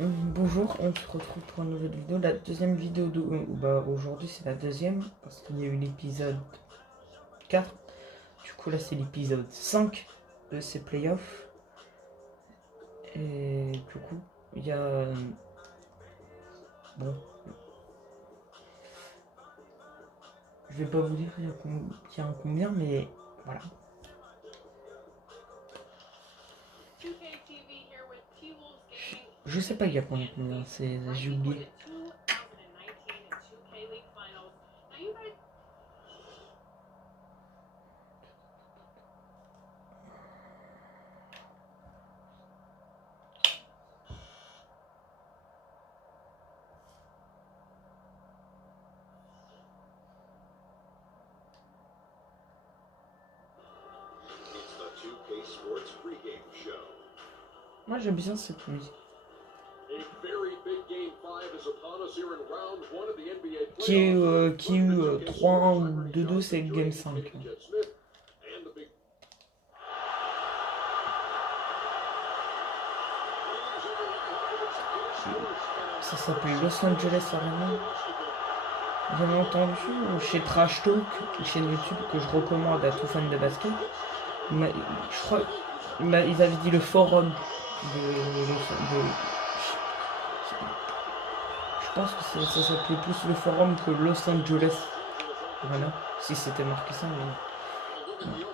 Bonjour, on se retrouve pour une nouvelle vidéo. La deuxième vidéo de... aujourd'hui c'est la deuxième parce qu'il y a eu l'épisode 4. Du coup là c'est l'épisode 5 de ces playoffs. Et du coup il y a... Bon. Je vais pas vous dire qu'il y a un combien, mais voilà. Je sais pas il y a combien, j'ai oublié. Moi j'aime bien cette musique. Qui est eu 3-1 ou 2-2, c'est Game 5. Ça s'appelle Los Angeles Arena. Vous avez entendu chez Trash Talk, une chaîne YouTube que je recommande à tout fan de basket. Je crois ils avaient dit le forum je pense que ça s'appelait plus le forum que Los Angeles. Voilà, si c'était marqué ça, mais... Ouais.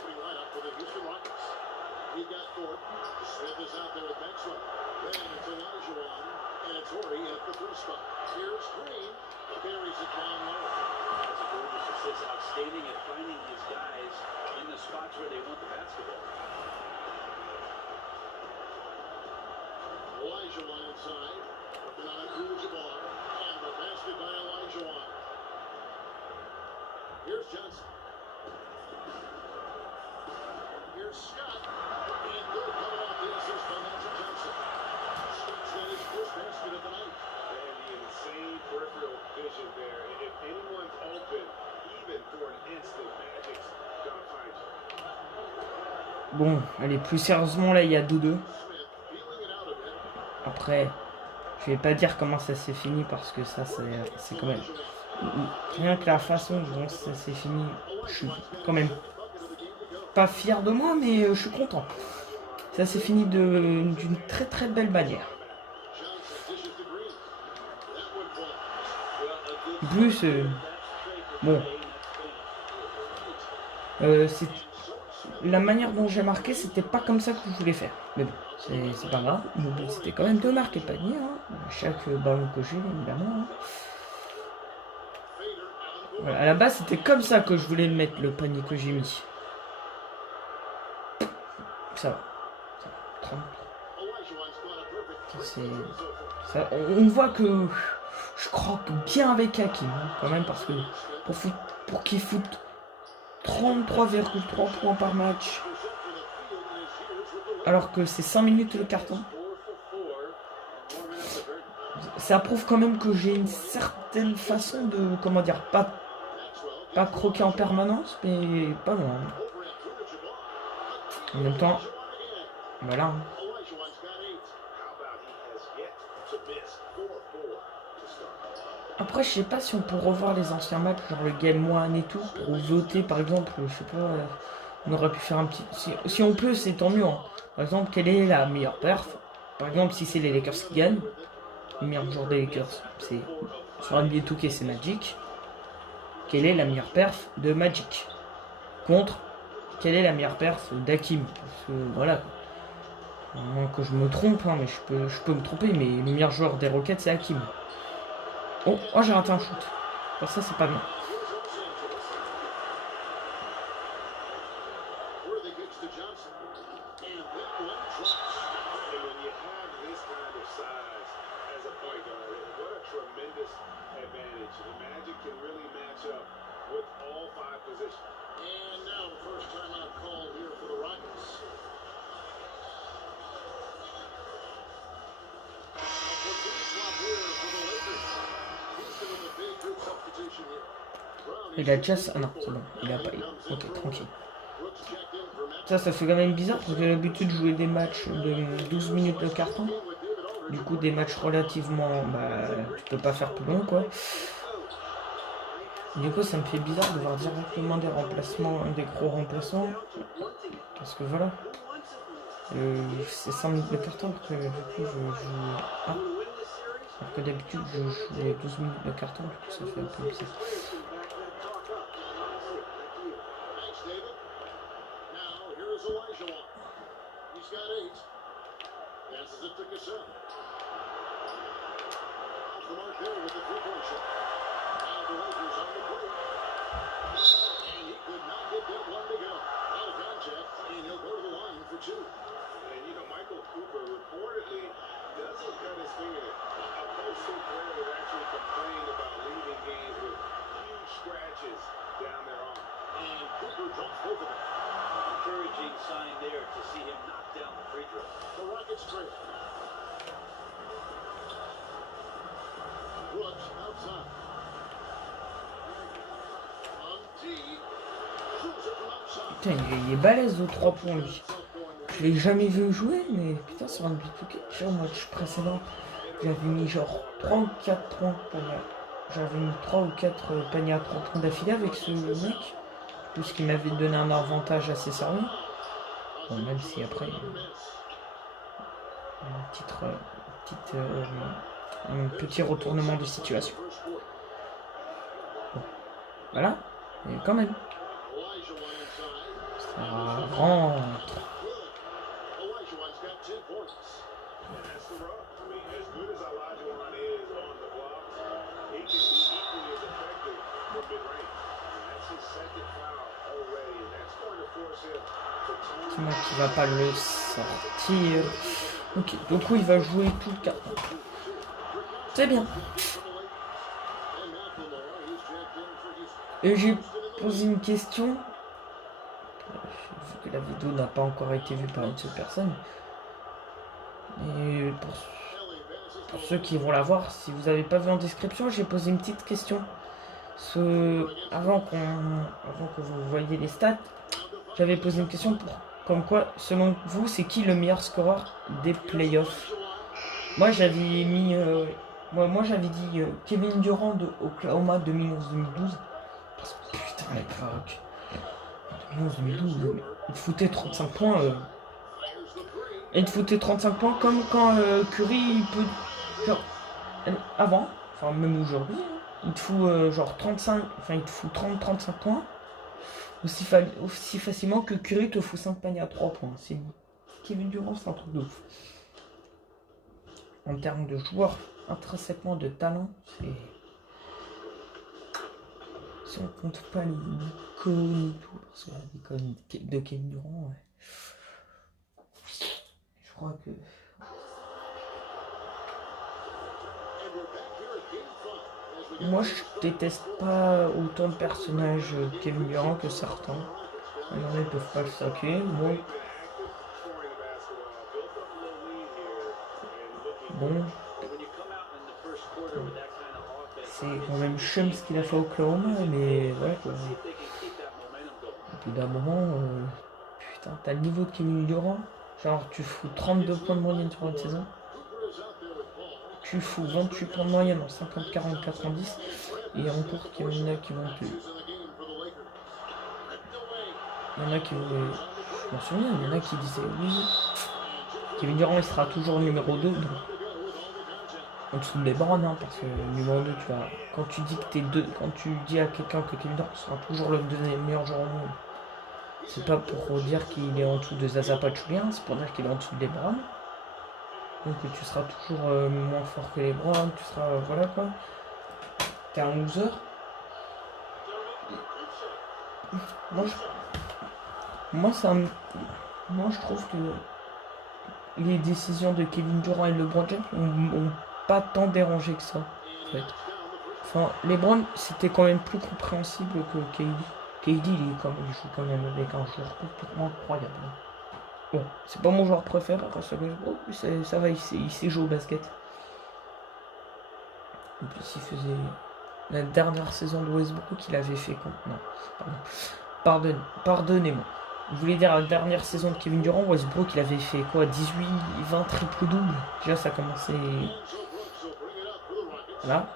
Bon, allez, plus sérieusement, là, il y a 2-2. Après, je vais pas dire comment ça s'est fini parce que ça, c'est quand même... Rien que la façon dont ça s'est fini, je suis quand même pas fier de moi, mais je suis content. Ça s'est fini d'une très très belle manière. Plus, bon, c'est... La manière dont j'ai marqué, c'était pas comme ça que je voulais faire. Mais bon, c'est pas grave. Mon but, c'était quand même de marquer le panier. Hein. Chaque ballon coché, évidemment. Hein. Voilà, à la base, c'était comme ça que je voulais le mettre, le panier que j'ai mis. Ça va. 30. Ça, on voit que je croque bien avec Hakim, hein, quand même, parce que pour qu'il foute 33,3 points par match, alors que c'est 5 minutes le carton, ça prouve quand même que j'ai une certaine façon de, comment dire, pas croquer en permanence, mais pas loin. En même temps, voilà. Après, je sais pas si on peut revoir les anciens matchs, genre le Game 1 et tout, pour voter par exemple, je sais pas, on aurait pu faire un petit... Si on peut, c'est tant mieux. Hein. Par exemple, quelle est la meilleure perf? Par exemple, si c'est les Lakers qui gagnent, le meilleur joueur des Lakers, c'est sur NBA 2K, c'est Magic. Quelle est la meilleure perf de Magic? Contre, quelle est la meilleure perf d'Hakim? Parce que voilà, moins que je me trompe, hein, mais je peux me tromper, mais le meilleur joueur des Rockets, c'est Hakim. Oh, j'ai raté un shoot. Alors ça, c'est pas bien. Il a déjà... Ah non, c'est bon. Il a pas... Ok, tranquille. Ça fait quand même bizarre parce que j'ai l'habitude de jouer des matchs de 12 minutes de carton. Du coup, des matchs relativement... Bah, tu peux pas faire plus long, quoi. Du coup, ça me fait bizarre de voir directement des remplacements, des gros remplaçants. Parce que voilà. C'est 5 minutes de carton, parce que du coup, je joue... Ah. Alors que d'habitude, je joue 12 minutes de carton, du coup, ça fait un peu bizarre. Putain, il est balèze aux 3 points, lui. Je l'ai jamais vu jouer, mais putain, sur un but sur le match précédent, j'avais mis genre 3 ou 4 points. J'avais mis 3 ou 4 paniers à 3 points d'affilée avec ce mec. Tout ce qui m'avait donné un avantage assez sérieux. Bon, même si après, un petit retournement de situation. Bon. Voilà, et quand même. Ça rentre. C'est moi qui va pas le sortir. Ok, donc oui, il va jouer tout le carton. C'est bien. Et j'ai posé une question. Vu que la vidéo n'a pas encore été vue par une seule personne. Et pour ceux qui vont la voir, si vous n'avez pas vu en description, j'ai posé une petite question. Avant que vous voyiez les stats, j'avais posé une question comme quoi, selon vous, c'est qui le meilleur scoreur des playoffs? Moi, j'avais mis... moi, j'avais dit Kevin Durant de Oklahoma 2011-2012. Parce que putain, les craques. 2011-2012, il foutait 35 points. Il foutait 35 points comme quand Curry, il peut... Genre, avant, enfin même aujourd'hui, il te fout genre 35... Enfin, il te fout 30-35 points. Aussi facilement que Curry te fout 5 paniers à 3 points. C'est Kevin Durant, c'est un truc de ouf. En termes de joueurs, intrinsèquement de talent, c'est... Si on compte pas les icônes et tout, parce que l'icône de Kevin Durant, ouais. Je crois que... Moi, je déteste pas autant de personnages Kevin Durant que certains. Il y en a qui peuvent pas le saquer. Moi... Bon... C'est quand même chum ce qu'il a fait au Oklahoma, mais ouais quoi. Au bout d'un moment, putain, t'as le niveau de Kevin Durant. Genre, tu fous 32 points de moyenne sur une saison. Tu fous 28 points de moyenne en 50, 40, 90. Et encore qu'il y en a qui vont te... Il y en a qui vont... Je m'en souviens, il y en a qui disaient oui. Kevin Durant, il sera toujours numéro 2. Donc... En dessous de LeBron, hein, parce que numéro 2, tu vois, quand tu dis que t'es 2, quand tu dis à quelqu'un que Kevin Durant sera toujours le deuxième meilleur joueur au monde, c'est pas pour dire qu'il est en dessous de Zaza Pachulia, c'est pour dire qu'il est en dessous de LeBron. Donc tu seras toujours moins fort que LeBron, tu seras, voilà quoi. T'es un loser. Moi, je trouve que les décisions de Kevin Durant et LeBron James ont pas tant dérangé que ça, en fait. Enfin, LeBron, c'était quand même plus compréhensible que KD. KD, il joue quand même avec un joueur complètement incroyable. Bon, c'est pas mon joueur préféré, ça va, il sait jouer au basket. En plus, il faisait... La dernière saison de Westbrook, il avait fait quoi? Non, pardon. Pardonnez-moi. Je voulais dire, la dernière saison de Kevin Durant, Westbrook, il avait fait quoi, 18, 20 triple-double. Déjà, ça commençait... Voilà.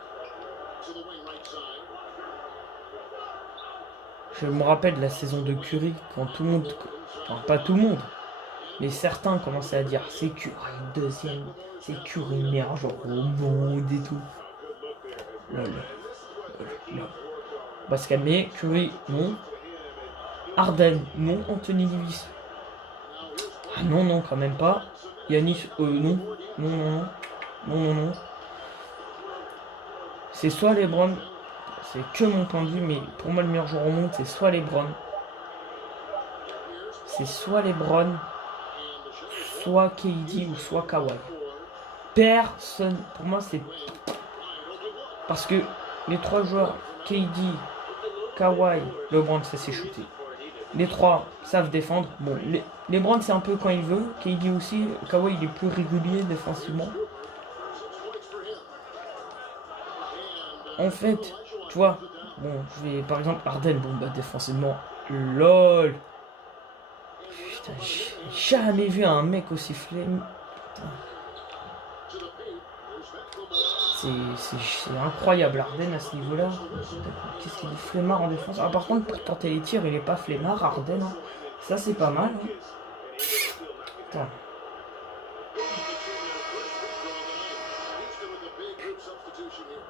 Je me rappelle de la saison de Curry, quand tout le monde... Enfin, pas tout le monde, mais certains commençaient à dire, c'est Curry, deuxième, c'est Curry, meilleur joueur au monde et tout. Lol. Lol. On va se calmer. Curry, non. Harden, non. Anthony Davis. Ah non, non, quand même pas. Yanis, non. Non, non, non. Non, non, non. C'est soit LeBron, c'est que mon point de vue, mais pour moi, le meilleur joueur au monde, c'est soit LeBron. C'est soit LeBron, soit KD ou soit Kawhi. Personne, pour moi, c'est... Parce que les trois joueurs, KD, Kawhi, LeBron, ça s'est shooté. Les trois savent défendre. Bon, LeBron, c'est un peu quand il veut. KD aussi. Kawhi, il est plus régulier défensivement. En fait, tu vois, bon, je vais par exemple Harden, bon, bah défensivement, lol. Putain, j'ai jamais vu un mec aussi flemme. C'est incroyable, Harden à ce niveau-là. Qu'est-ce qu'il est flemmard en défense. Ah, par contre, pour tenter les tirs, il est pas flemmard, Harden. Hein. Ça, c'est pas mal. Hein. Putain.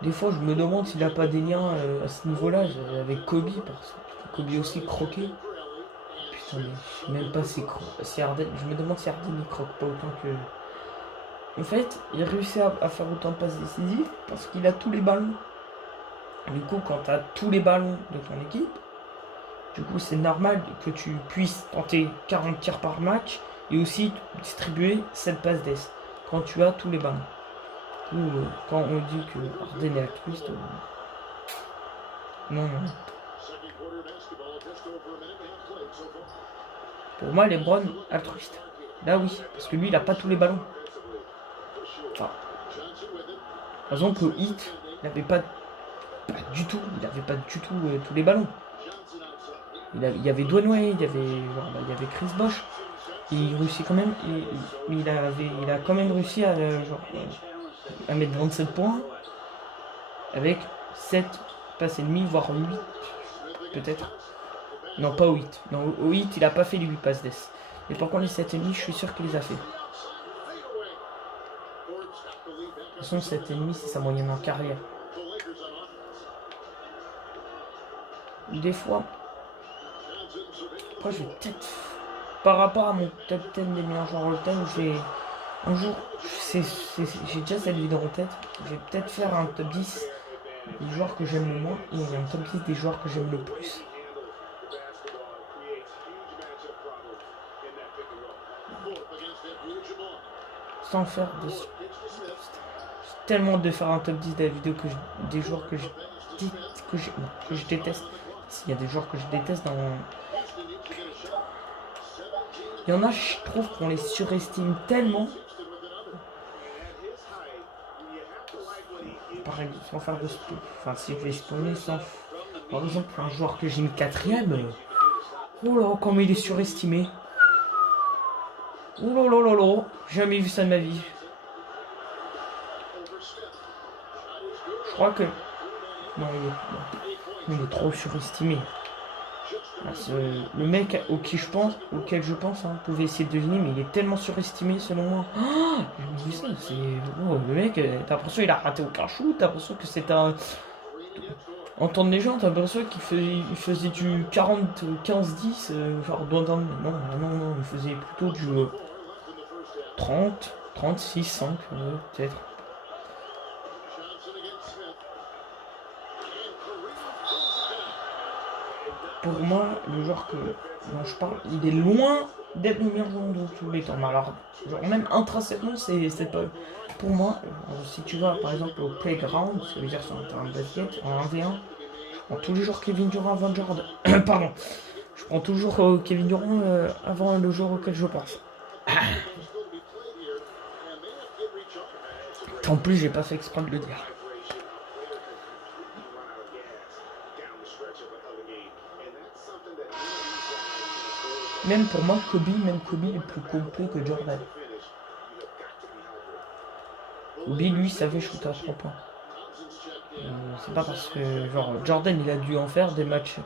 Des fois, je me demande s'il a pas des liens à ce niveau-là avec Kobe, parce que Kobe aussi croquait. Putain, mais je sais même pas si Harden. Je me demande si Harden il croque pas autant que. En fait, il réussit à faire autant de passes décisives parce qu'il a tous les ballons. Du coup, quand tu as tous les ballons de ton équipe, du coup, c'est normal que tu puisses tenter 40 tirs par match et aussi distribuer 7 passes d'ess quand tu as tous les ballons. Ou quand on dit que Harden est altruiste, non, non. Pour moi, LeBron altruiste. Là, oui, parce que lui, il a pas tous les ballons. Enfin, par exemple, au Heat, il n'avait pas du tout, tous les ballons. Il y avait Dwayne Wade, il y avait Chris Bosh. Et il réussit quand même, il a quand même réussi à mettre 27 points avec 7 passes et demi, voire 8 peut-être. Non, pas 8. Non, au 8, il a pas fait les 8 passes d'ess. Mais par contre, les 7 et demi, je suis sûr qu'il les a fait. De toute façon, 7 et demi, c'est sa moyenne en carrière. Des fois, après, je vais peut-être, par rapport à mon top 10 des meilleurs joueurs all-time, un jour, j'ai déjà cette vidéo en tête, je vais peut-être faire un top 10 des joueurs que j'aime le moins et un top 10 des joueurs que j'aime le plus. Sans faire des... J'ai tellement de faire un top 10 de la vidéo des joueurs que je déteste. S'il y a des joueurs que je déteste dans... Il y en a, je trouve qu'on les surestime tellement. Par exemple, sans faire de spawn. Enfin, si je vais spawner sans... Par exemple, un joueur que j'ai mis 4ème. Oh là, comme il est surestimé. Oh là là là là. Jamais vu ça de ma vie. Je crois que... Non, il est trop surestimé. Le mec auquel je pense, hein, pouvait essayer de deviner, mais il est tellement surestimé selon moi. Oh, j'ai vu ça, le mec, t'as l'impression qu'il a raté aucun shoot, t'as l'impression que c'est un... Entendre les gens, t'as l'impression qu'il faisait du 40, 15-10, genre non, il faisait plutôt du 30, 36, 5, peut-être. Pour moi, le joueur dont je parle, il est loin d'être le meilleur joueur de tous les temps. Mais alors, genre, même intrinsèquement, c'est pas... Pour moi, si tu vas par exemple au playground, ça veut dire sur un terrain de basket, en 1v1, je prends tous les jours Kevin Durant avant Jordan. Pardon. Je prends toujours Kevin Durant avant le joueur auquel je pense. En plus, j'ai pas fait exprès de le dire. Même pour moi, Kobe est plus complet que Jordan. Kobe, lui, savait shooter à 3 points. C'est pas parce que, genre, Jordan, il a dû en faire des matchs,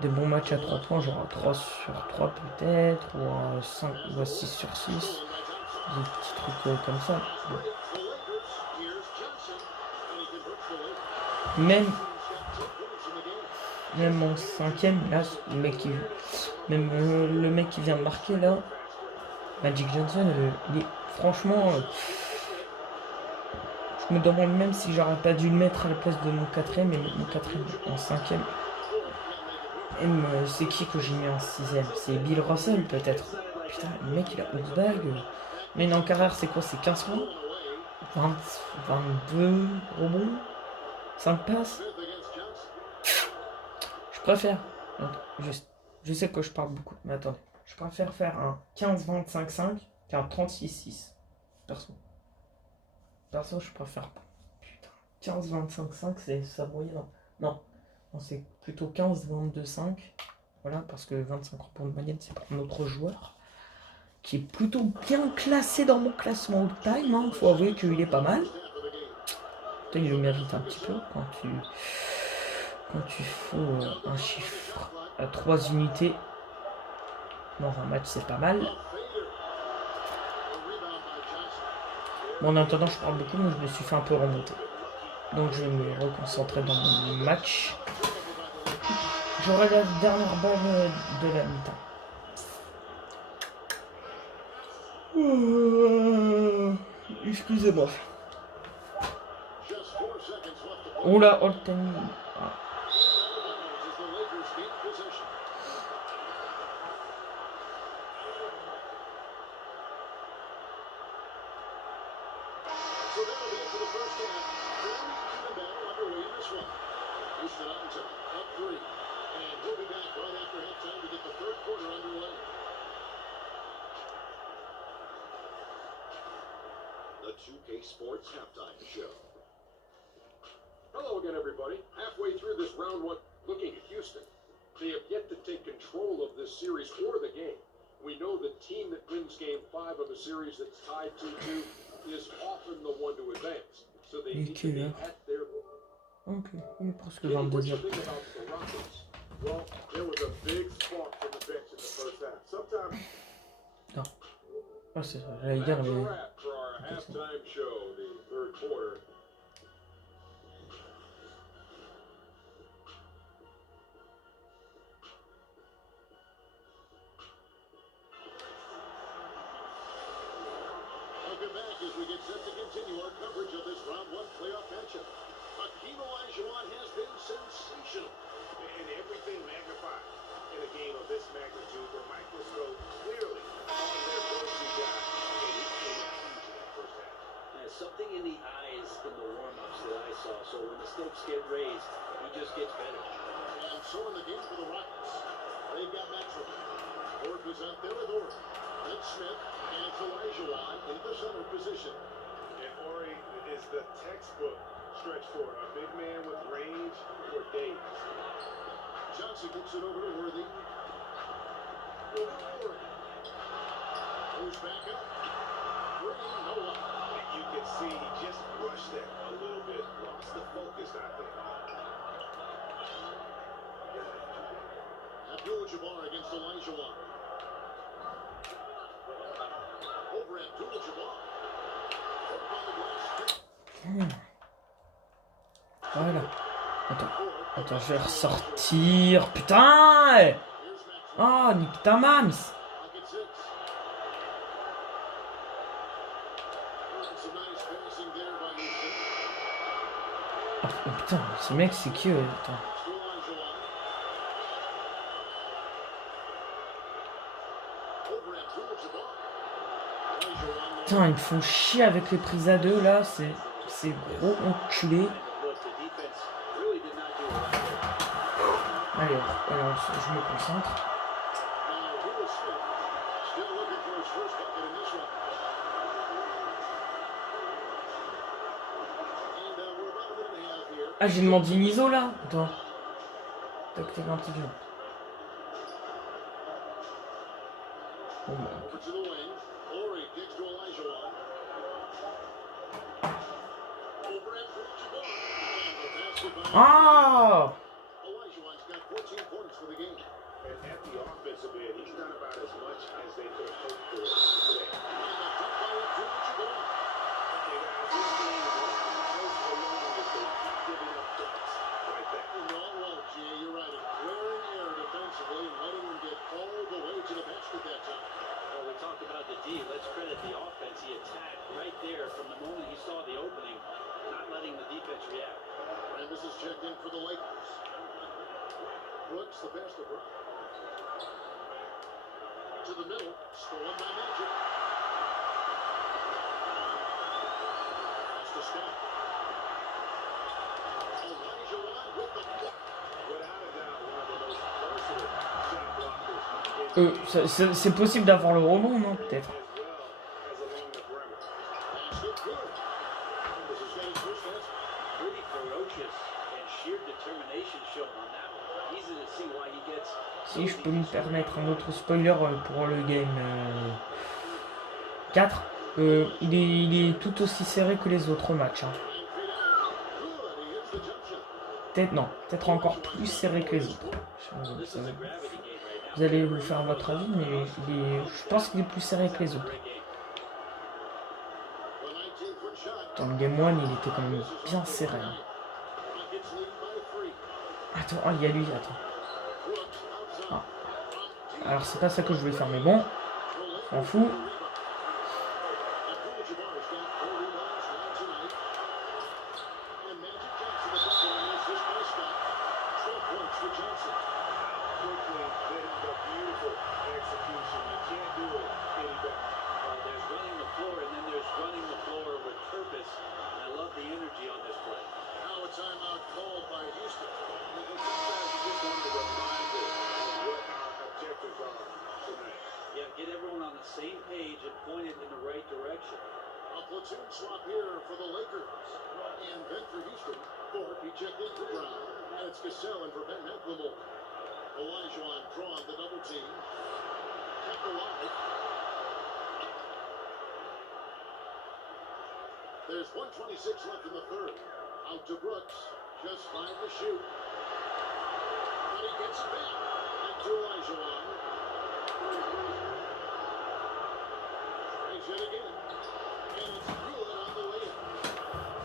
des bons matchs à 3 points, genre 3 sur 3 peut-être, ou à 5 ou à 6 sur 6. Des petits trucs comme ça. Même en cinquième, là, le mec qui vient de marquer là, Magic Johnson, franchement, je me demande même si j'aurais pas dû le mettre à la place de mon quatrième, et mon quatrième en cinquième. C'est qui que j'ai mis en sixième? C'est Bill Russell peut-être. Putain, le mec il a 11 bagues. Mais en carrière c'est quoi? C'est 15 points 22 rebonds, 5 passes. Je préfère. Attends, je sais que je parle beaucoup, mais attendez. Je préfère faire un 15-25-5 qu'un 36-6. Perso, je préfère pas. Putain, 15-25-5, c'est ça moyen. Non, c'est plutôt 15-22-5. Voilà, parce que 25 rebonds de moyenne, c'est pour notre joueur. Qui est plutôt bien classé dans mon classement all-time. Hein. Faut avouer qu'il est pas mal. Putain, il le mérite un petit peu quand tu fous un chiffre à 3 unités dans un match, c'est pas mal. Bon, en attendant, je parle beaucoup, mais je me suis fait un peu remonter. Donc je vais me reconcentrer dans mon match. J'aurai la dernière balle de la mi-temps. Excusez-moi. Oh là, all time. Ah. The 2K Sports Halftime Show. Hello again, everybody. Halfway through this round one, looking at Houston. They have yet to take control of this series or the game. We know the team that wins game 5 of a series that's tied 2-2 is often the one to advance. So they need to be at their... Okay, presque Kenny, what 22 you heures. think about the Rockets? Well, there was a big spark from the bench in the first half. Sometimes... Non. Ah, c'est ça. J'allais dire, mais... Halftime show, the third quarter. Welcome back as we get set to continue our coverage of this round one playoff matchup. Hakeem Olajuwon has been sensational, and everything magnified in a game of this magnitude. The microscope clearly on their go-to guy, and he came out huge in that first half. There's something in the eyes in the warm-ups that I saw, so when the stakes get raised, he just gets better. And so in the game for the Rockets, they've got Metro. Ford was out there with Ori. Then Smith, and it's Olajuwon in the center position. And Ori is the textbook stretch forward. A big man with range for days. Johnson gets it over to Worthy. Over to Ori. Goes back up. Green, no one. You can see he just rushed that a little bit. Lost the focus, I think. Abdul-Jabbar against Olajuwon. Over Abdul-Jabbar. Voilà. Attends, je vais ressortir. Putain! Oh, nique ta mams! Oh putain, ce mec c'est qui? Attends. Putain, ils me font chier avec les prises à deux là, c'est gros enculé. Allez, alors je me concentre. Ah, j'ai demandé une ISO là. Attends. Tac, t'es intelligent. Bon, bah. Over to the wing. Ori kicks to Olajuwon. Over at Fujiwara. And the basket by Ah! Olajuwon's got 14 points for the game. And at the offensive end, he's done about as much as they could have hoped for today. And the dunk by Fujiwara. Hey guys, this game won't be close for long if they keep giving up dunks like that. Well, Jay, you're right. A glaring error defensively and letting him get all the way to the basket that time. Well, we talked about the D. Let's credit the offense. He attacked right there from the moment he saw the opening, not letting the defense react. And this is checked in for the Lakers. Brooks, the best of Brooks. To the middle, stolen by Magic. Pass to Scott. Olajuwon with the block. Without a doubt, one of the most versatile shot blockers. C'est possible d'avoir le rebond, non? Peut-être. As well as along the perimeter. Pass to good. This has got his first basket. Pretty ferocious and sheer determination shown on that one. Easy to see why he gets. Si je peux me permettre un autre spoiler pour le game 4, il est tout aussi serré que les autres matchs. Hein. Peut-être encore plus serré que les autres. Vous allez vous faire votre avis, mais je pense qu'il est plus serré que les autres. Dans le game 1, il était quand même bien serré. Hein. Attends, il y a lui, attends. Ah. Alors c'est pas ça que je voulais faire, mais bon, on s'en fout. Timeout called by Houston. Yeah, get everyone on the same page and pointed in the right direction. A platoon swap here for the Lakers. And then for Houston, Ford, he checked in for Brown. And it's Cassell in for Ben McLemore. Olajuwon drawn the double team. Kept alive. There's 1:26 left in the third. Out to Brooks. Just 5 to shoot. But he gets it back. And to Olajuwon. Tries it again. And it's good on the way in.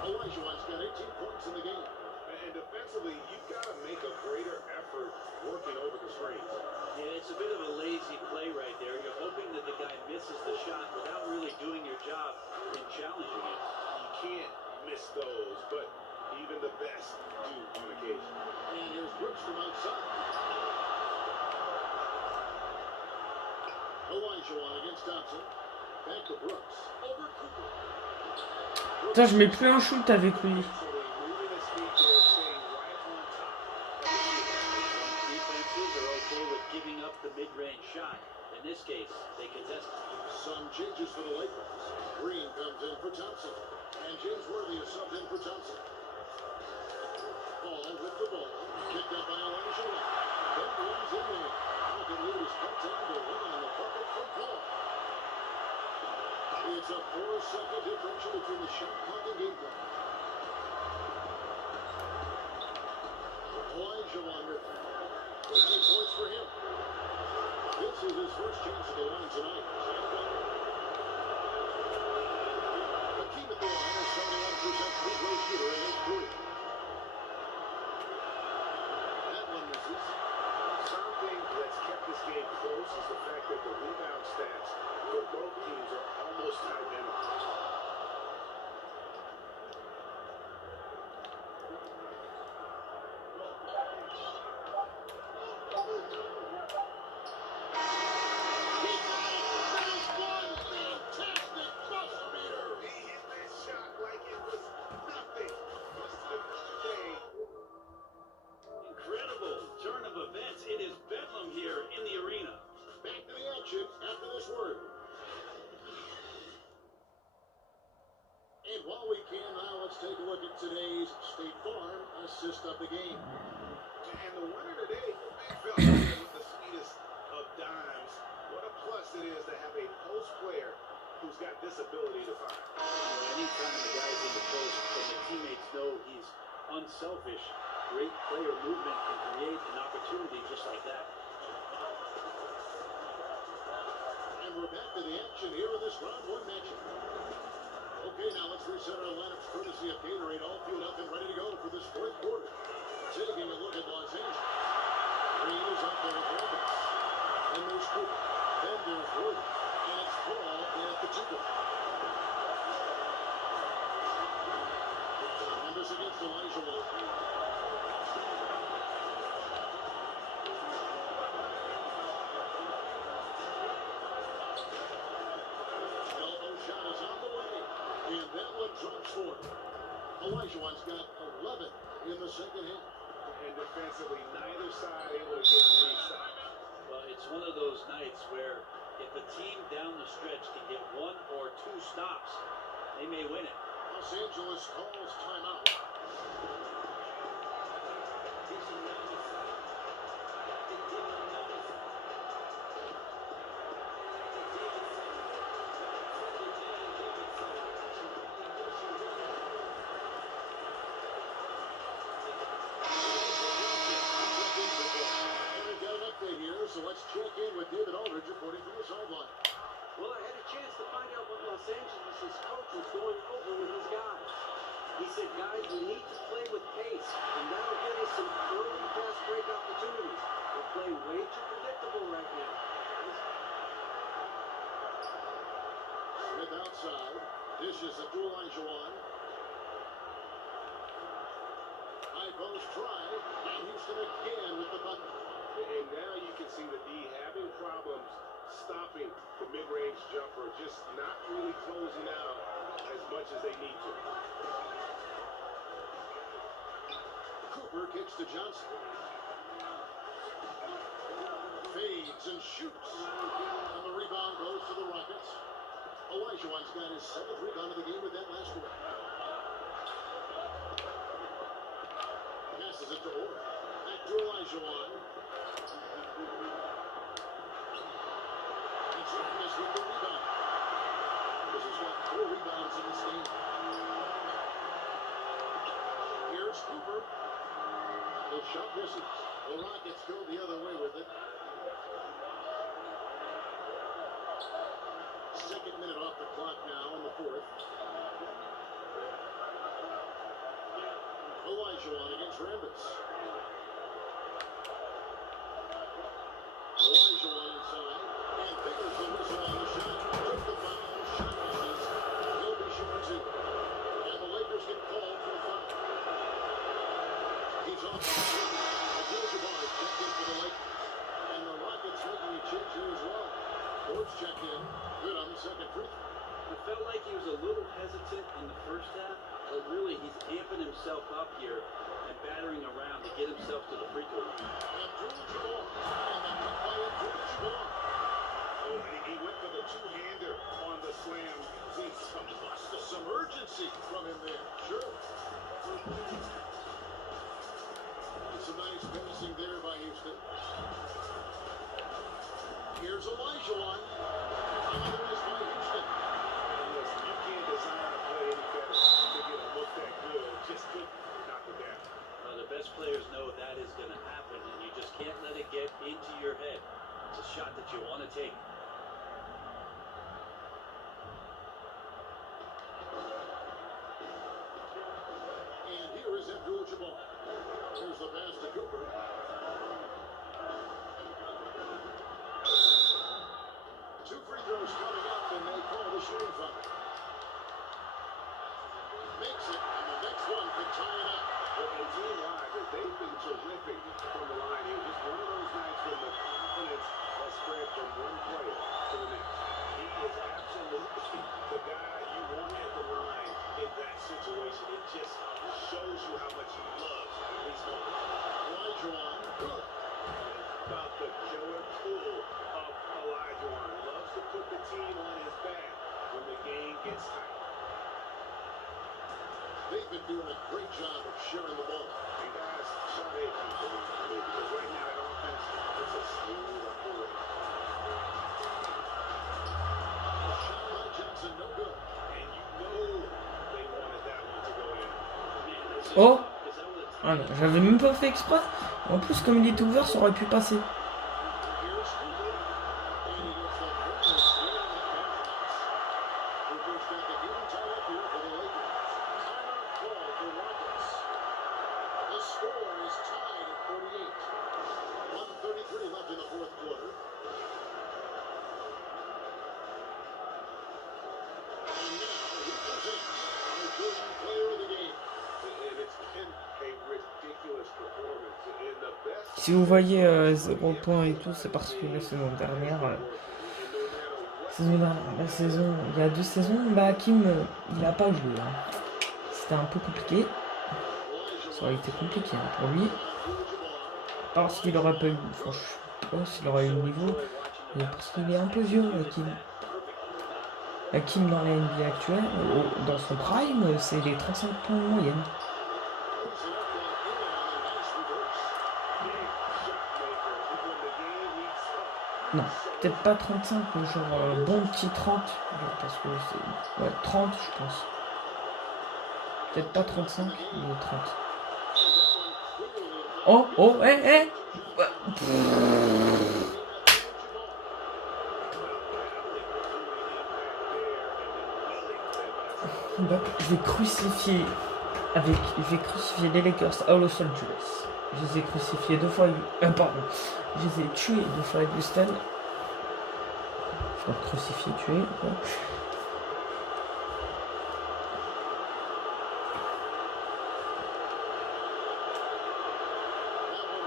Olajuwon's got 18 points in the game. And defensively, you've got to make a greater effort working over the screens. Yeah, it's a bit of a lazy play right there. You're hoping that the guy misses the shot without really doing your job in challenging it. You can't miss those, but even the best do on occasion. And here's Brooks from outside. Olajuwon against Thompson. Back to Brooks. Over Cooper. Putain, je mets plus un shoot avec lui. Moving his feet there, staying right on top. Defenses are okay with giving up the mid-range shot. In this case, they contest it. Some changes for the Lakers. Green comes in for Thompson. And James Worthy is subbed in for Thompson. Ball with the ball. Kicked up by Olajuwon. Then Williams in there. Falcon lead is cut down to 1 on the bucket from Paul. It's a 4-second differential between the shot clock and game clock. Olajuwon with 15 points for him. This is his first chance at the line tonight. Hakeem at the line is 71% free throw shooter in his career. That one misses. Something that's kept this game close is the fact that the rebound stats for both teams are almost identical. Fantastic buzzer beater. He hit that shot like it was nothing. Must have stayed. Incredible turn of events. It is bedlam here in the arena. Back to the action after this word. And while we can now, let's take a look at today's State Farm assist of the game. And the winner today, felt like with the sweetest of dimes. What a plus it is to have a post player who's got this ability to fire. Anytime the guy's in the post and the teammates know he's unselfish, great player movement can create an opportunity just like that. And we're back to the action here in this round one matchup. Okay, now let's reset our lineups courtesy of Gatorade, all fueled up and ready to go for this fourth quarter. Taking a look at Los Angeles. Green is up there at Rambis. Then there's Cooper. Then there's Wood. And it's Paul at the 2. Rambis against Elijah Wan. Elbow shot is on the way. And that one drops for him. Olajuwon's got 11 in the second half. And defensively, neither side able to get many stops. Well, it's one of those nights where if a team down the stretch can get 1 or 2 stops, they may win it. Los Angeles calls timeout. So let's check in with David Aldridge reporting from the sideline. Well, I had a chance to find out what Los Angeles' coach was going over with his guys. He said, guys, we need to play with pace, and that'll give us some early fast break opportunities. We're playing way too predictable right now. Smith outside. Dishes it to Olajuwon. High post try. And Houston again with the bucket. And now you can see the D having problems stopping the mid-range jumper, just not really closing out as much as they need to. Cooper kicks to Johnson. Fades and shoots. And the rebound goes to the Rockets. Olajuwon's got his 7th rebound of the game with that last one. Passes it to Orr. Back to Olajuwon. And Travis with the rebound. This has got 4 rebounds in this game. Here's Cooper. The shot misses. The Rockets go the other way with it. 2nd minute off the clock now in the 4th. Olajuwon against Rambis. Olajuwon inside. And figures the whistle on the shot. Took the foul. Shot misses. He'll be short 2. And the Lakers get called for the foul. He's off. Abdul-Jabbar is checked in for the Lakers. And the Rockets making a change here as well. Ford's checked in. Good on the 2nd free throw. It felt like he was a little hesitant in the first half, but really he's amping himself up here and battering around to get himself to the free throw line. Abdul-Jabbar. And the kick by Abdul-Jabbar. Oh, he went for the two-hander on the slam. Some urgency from him there. Sure. Some nice passing there by Houston. Here's Olajuwon. Another miss by Houston. Listen, you can't design a play any better to get a look that good. Just couldn't knock it down. The best players know that is going to happen, and you just can't let it get into your head. It's a shot that you want to take. And here is Abdul-Jabbar. Here's the pass to Cooper. Two free throws coming up, and they call the shooting foul. Makes it, and the next one could tie it up. And team-wide, they've been terrific from the line. It was just one of those nights when the confidence has spread from one player to the next. He is absolutely the guy you want at the line in that situation. It just shows you how much he loves these moments. Olajuwon, good. About the killer tool of Olajuwon. Loves to put the team on his back when the game gets tight. They've been doing a great job of sharing the ball. And guys, shot it because right now that offense is a smooth operation. a no good. And you know they wanted that one to go in. Oh! Ah non, j'avais même pas fait exprès. En plus, comme il était ouvert, ça aurait pu passer. Here's Cooper. And he gets the first swing at that bounce. Cooper's got the game tie up here for the Lakers. Timeout call for Rockets. The score is tied at 48. 1:33 left in the fourth quarter. And now he comes in, our Jordan player of the game. And it's been a ridiculous performance in the best. Si vous voyez 0 points et tout, c'est parce que la saison dernière, la saison, il y a 2 saisons, bah Hakim, il a pas joué. Hein. C'était un peu compliqué. Ça aurait été compliqué hein, pour lui. Parce qu'il aurait pas eu, enfin, je sais pas s'il aurait eu le niveau, mais parce qu'il est un peu vieux, Hakim. Hakim dans la NBA actuelle, dans son prime, c'est les 35 points en moyenne. Non, peut-être pas 35, mais genre bon petit 30, parce que c'est... Ouais, 30 je pense. Peut-être pas 35, mais 30. Oh, oh, hé. Je vais crucifier les Lakers à Los Angeles. Je les ai crucifiés 2 fois pardon. Je les ai tués 2 fois à Houston. Je vais crucifier, tuer. Ouais.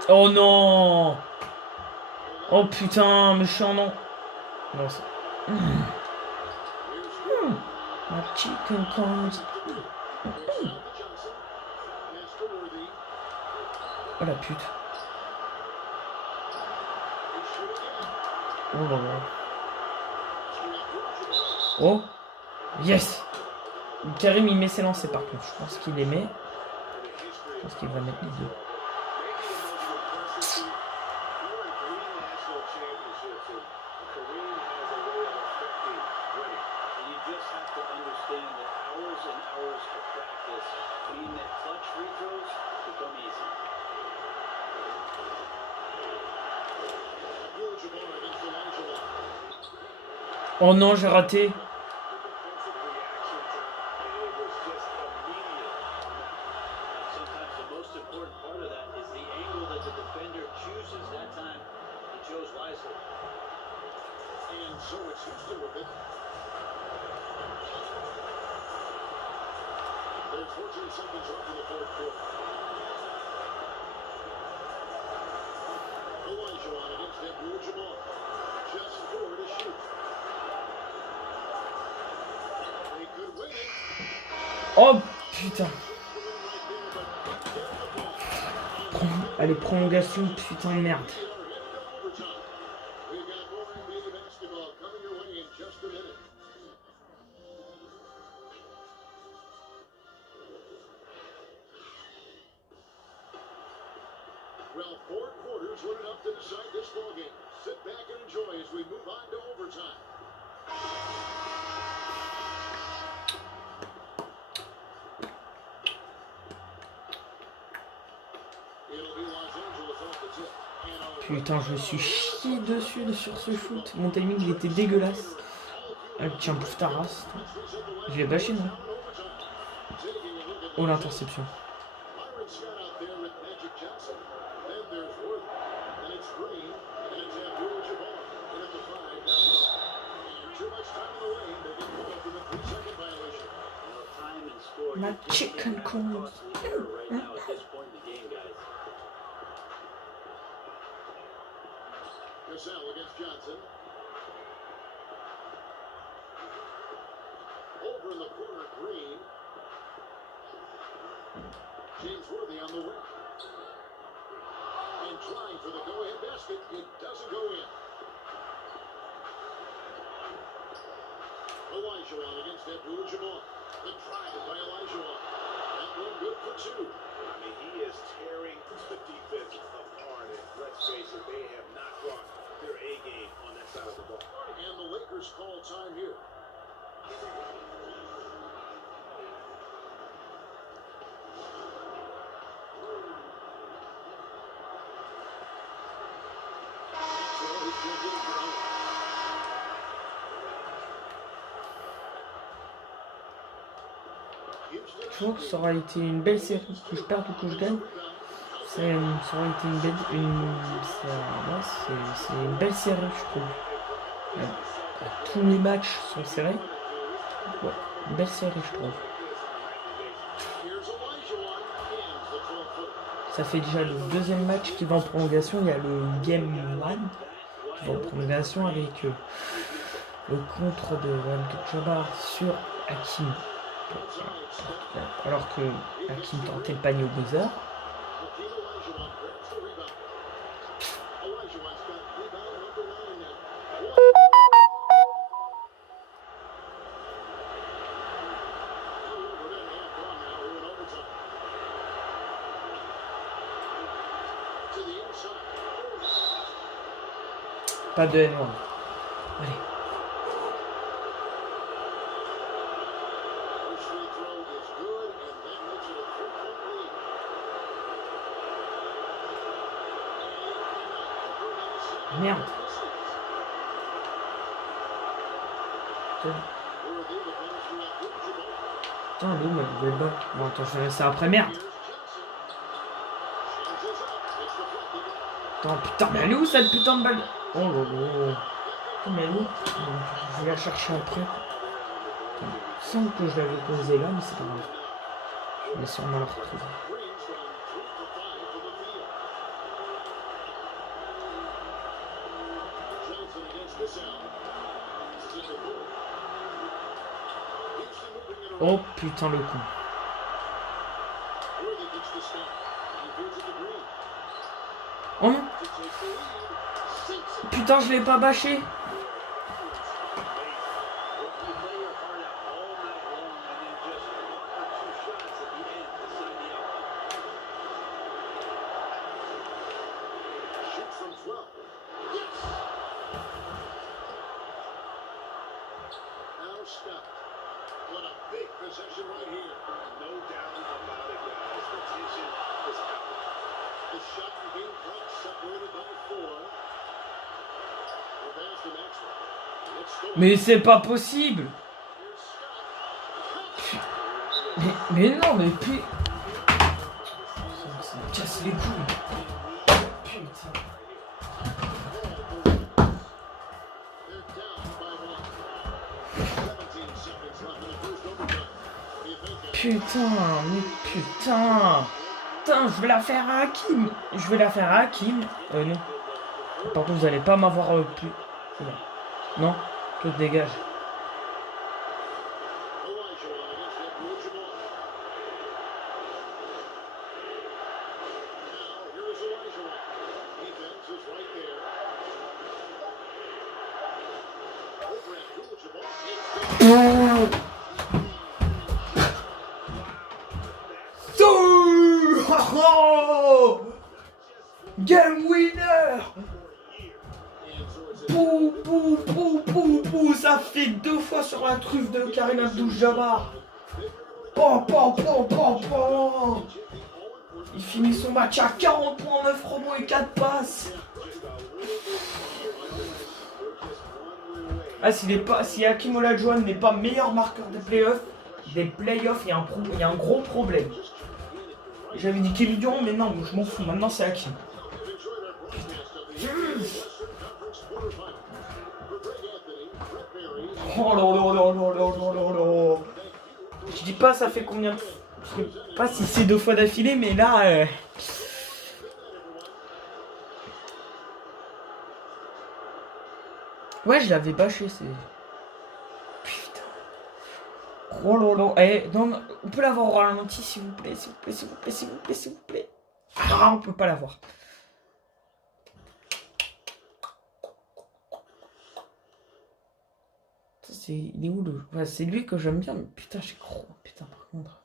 Oh non! Oh putain, méchant non! Non, c'est... Ma chicken corns. Oh la pute. Oh là là. Oh! Yes! Karim il met ses lancers par contre. Je pense qu'il les met. Je pense qu'il va mettre les deux. Oh non, j'ai raté. Oh putain. Allez, prolongation, putain de merde. Well, 4 quarters were enough to decide this ballgame. Sit back and enjoy as we move on to overtime. Putain, je me suis chié dessus sur ce shoot. Mon timing il était dégueulasse. Tiens, bouffe ta race. Je l'ai bâché, non? Oh, l'interception. Ma chicken corn. Cassell against Johnson. Over in the corner, Green. James Worthy on the wing. And trying for the go-ahead basket. It doesn't go in. Olajuwon against Abdul-Jabbar. The drive by Olajuwon. That one good for 2. I mean, he is tearing the defense apart. And let's face it, they have not brought their A game on that side of the ball. And the Lakers call time here. Je vois que ça aura été une belle série, que je perde ou que je gagne. Ça aura été une belle, c'est une belle série, je trouve. Tous les matchs sont serrés. Ouais, une belle série, je trouve. Ça fait déjà le deuxième match qui va en prolongation. Il y a le Game 1 qui va en prolongation avec le contre de Van Jabbar sur Hakim. Alors que Hakim tentait le panier au buzzer. Pas de N1. Allez. Merde. Putain, l'eau m'a joué le bas. Bon, attends, je vais rester après. Merde. Attends, putain, mais elle est où cette putain de balle? Oh là là. Putain, mais elle est où? Bon, je vais la chercher après. Il me semble que je l'avais posée là, mais c'est pas grave. Je vais sûrement la retrouver. Oh putain le coup. Oh non. Putain, je l'ai pas bâché. Mais c'est pas possible. Mais non, mais puis... Ça me casse les couilles. Putain. Putain, mais putain. Putain, je vais la faire à Hakim. Je vais la faire à Hakim. Non. Par contre, vous allez pas m'avoir plus... Non, je te dégage. Game winner! Pou, pou, pou, pou, pou, ça fait 2 fois sur la truffe de Karim Abdul-Jabbar. Pam, pam, pam, pam, pam. Il finit son match à 40 points, 9 rebonds et 4 passes. Ah, si Hakim Olajuwon n'est pas meilleur marqueur des playoffs, il y a un gros problème. J'avais dit Kevin Durant, mais non, je m'en fous, maintenant c'est Hakim. Oh là là là là là là là. Je dis pas ça fait combien de... Je sais pas si c'est 2 fois d'affilée, mais là... Ouais, je l'avais bâché, c'est... Putain. Oh là là. Eh, non, on peut l'avoir au ralenti, s'il vous plaît, s'il vous plaît, s'il vous plaît, s'il vous plaît, s'il vous plaît. Ah, on peut pas l'avoir. Il est où le... Ouais, c'est lui que j'aime bien, mais putain, j'ai gros. Putain, par contre.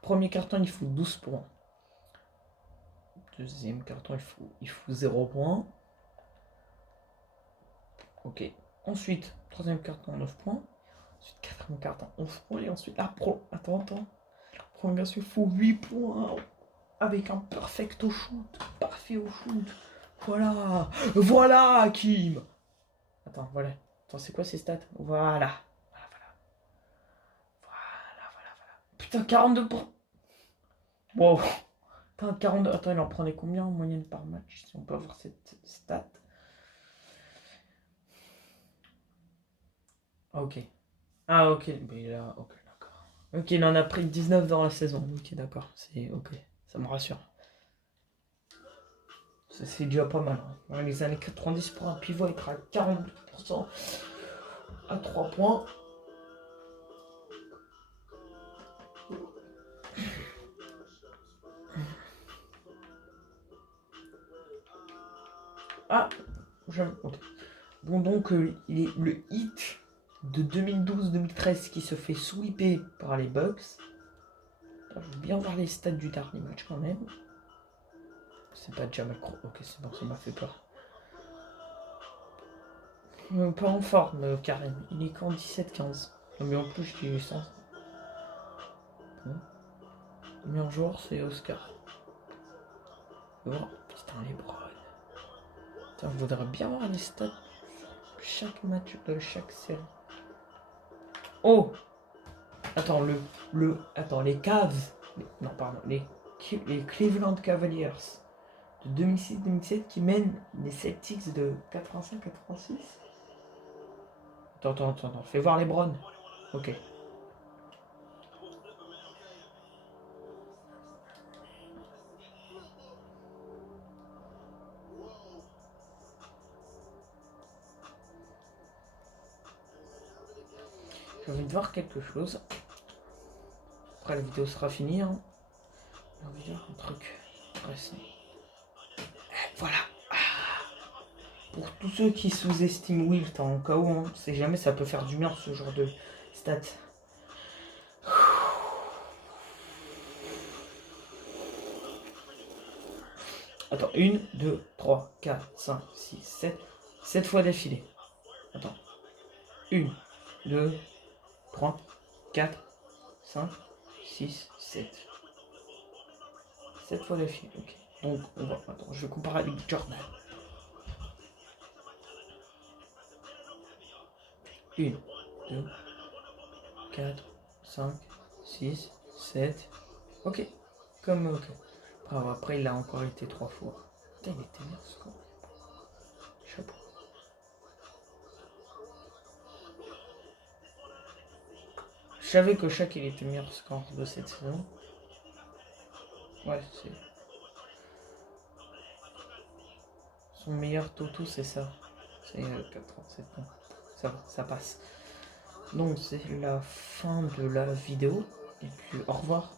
Premier carton, il faut 12 points. Deuxième carton, il faut 0 points. Ok. Ensuite, troisième carton, 9 points. Ensuite, quatrième carton, 11 points. Et ensuite, Attends. La prolongation, il faut 8 points. Avec un perfect au shoot. Parfait au shoot. Voilà, Hakim. Attends, voilà. Attends, c'est quoi ces stats? Voilà. Putain, 42 points. Wow. Putain, 42. Attends, il en prenait combien en moyenne par match? Si on peut avoir cette stat. Ok. Ah, ok. Mais là, ok, d'accord. Ok, il en a pris 19 dans la saison. Ok, d'accord. C'est ok. Ça me rassure. Ça, c'est déjà pas mal. Dans les années 90, pour un pivot, être à 42% à 3 points. Ah, ok. Bon, donc, il est le hit de 2012-2013 qui se fait sweeper par les Bucks. Je veux bien voir les stats du dernier match quand même. C'est pas Jamal Crawford. Ok, c'est bon, ça m'a fait peur. Pas en forme, Karim. Il est qu'en 17-15. Mais en plus, j'ai eu 100. Bon. Le meilleur joueur, c'est Oscar. Oh, putain, les Browns. Putain, je voudrais bien voir les stats de chaque match de chaque série. Oh! Attends, attends, les Cavs. Non, pardon, les Cleveland Cavaliers de 2006-2007 qui mènent les Celtics de 85-86. Attends, fais voir les Browns. Ok. J'ai envie de voir quelque chose. Après la vidéo sera finie. Hein. J'ai envie de voir un truc intéressant. Voilà. Pour tous ceux qui sous-estiment Wilt en cas où, on sait jamais, ça peut faire du bien ce genre de stats. Attends, 1, 2, 3, 4, 5, 6, 7. 7 fois d'affilée. Attends. 1, 2, 3, 4, 5, 6, 7. 7 fois d'affilée, ok. Donc, on va. Attends, je vais comparer avec Jordan. 1, 2, 4, 5, 6, 7. Ok. Comme ok. Après, il a encore été 3 fois. Putain, il était bien ce score. Chapeau. Je savais que Shaq il était meilleur score de cette saison. Ouais, c'est. Son meilleur toto, c'est ça. C'est 87 points. Ça va, ça passe. Donc, c'est la fin de la vidéo. Et puis, au revoir.